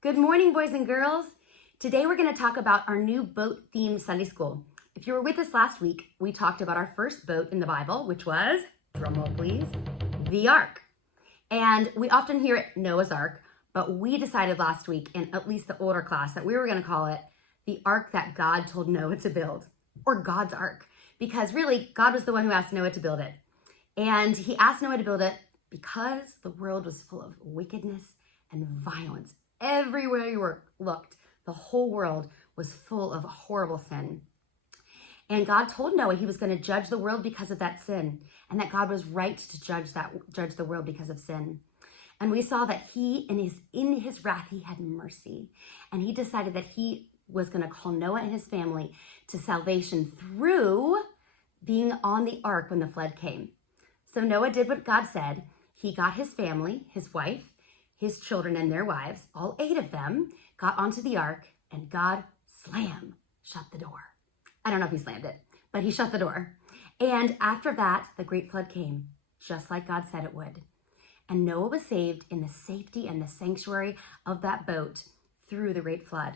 Good morning, boys and girls. Today we're going to talk about our new boat-themed Sunday school. If you were with us last week, we talked about our first boat in the Bible, which was, drumroll please, the Ark. And we often hear it Noah's Ark, but we decided last week, in at least the older class, that we were going to call it the Ark that God told Noah to build, or God's Ark, because really God was the one who asked Noah to build it. And he asked Noah to build it because the world was full of wickedness and violence. Everywhere you looked, the whole world was full of horrible sin. And God told Noah he was going to judge the world because of that sin, and that God was right to judge the world because of sin. And we saw that he, in his wrath, he had mercy. And he decided that he was going to call Noah and his family to salvation through being on the ark when the flood came. So Noah did what God said. He got his family, his wife, his children and their wives, all 8 of them, got onto the ark, and God shut the door. I don't know if he slammed it, but he shut the door. And after that, the great flood came, just like God said it would. And Noah was saved in the safety and the sanctuary of that boat through the great flood.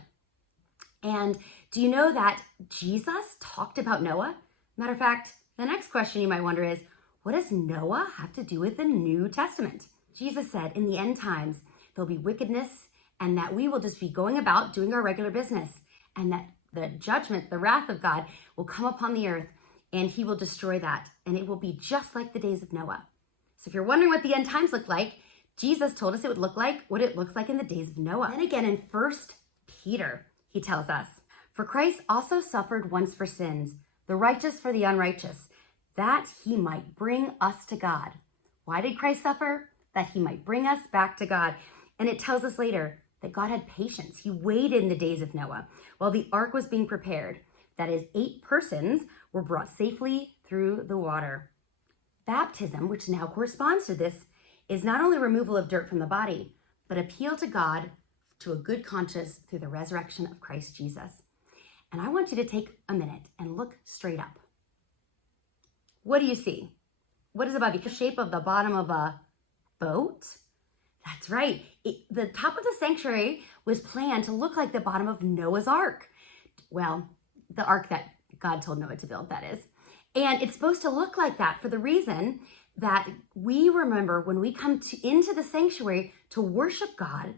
And do you know that Jesus talked about Noah? Matter of fact, the next question you might wonder is, what does Noah have to do with the New Testament? Jesus said, in the end times, there'll be wickedness, and that we will just be going about doing our regular business, and that the judgment, the wrath of God will come upon the earth, and he will destroy that, and it will be just like the days of Noah. So if you're wondering what the end times look like, Jesus told us it would look like what it looks like in the days of Noah. Then again, in 1 Peter, he tells us, "For Christ also suffered once for sins, the righteous for the unrighteous, that he might bring us to God." Why did Christ suffer? That he might bring us back to God. And it tells us later that God had patience. He waited in the days of Noah while the ark was being prepared. That is, 8 persons were brought safely through the water. Baptism, which now corresponds to this, is not only removal of dirt from the body, but appeal to God to a good conscience through the resurrection of Christ Jesus. And I want you to take a minute and look straight up. What do you see? What is above you? The shape of the bottom of a boat? That's right. The top of the sanctuary was planned to look like the bottom of Noah's Ark. Well, the ark that God told Noah to build, that is. And it's supposed to look like that for the reason that we remember when we come into the sanctuary to worship God,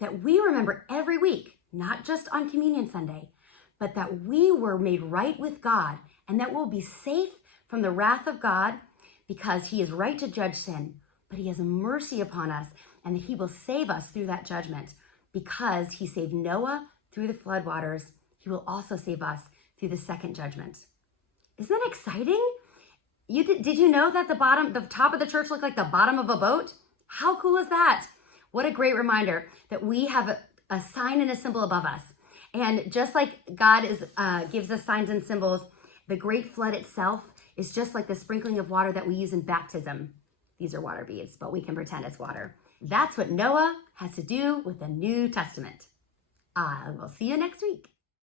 that we remember every week, not just on Communion Sunday, but that we were made right with God, and that we'll be safe from the wrath of God because he is right to judge sin, but he has mercy upon us, and that he will save us through that judgment. Because he saved Noah through the flood waters, he will also save us through the second judgment. Isn't that exciting? Did you know that the top of the church looked like the bottom of a boat? How cool is that? What a great reminder that we have a sign and a symbol above us. And just like God gives us signs and symbols, the great flood itself is just like the sprinkling of water that we use in baptism. These are water beads, but we can pretend it's water. That's what Noah has to do with the New Testament. We'll see you next week.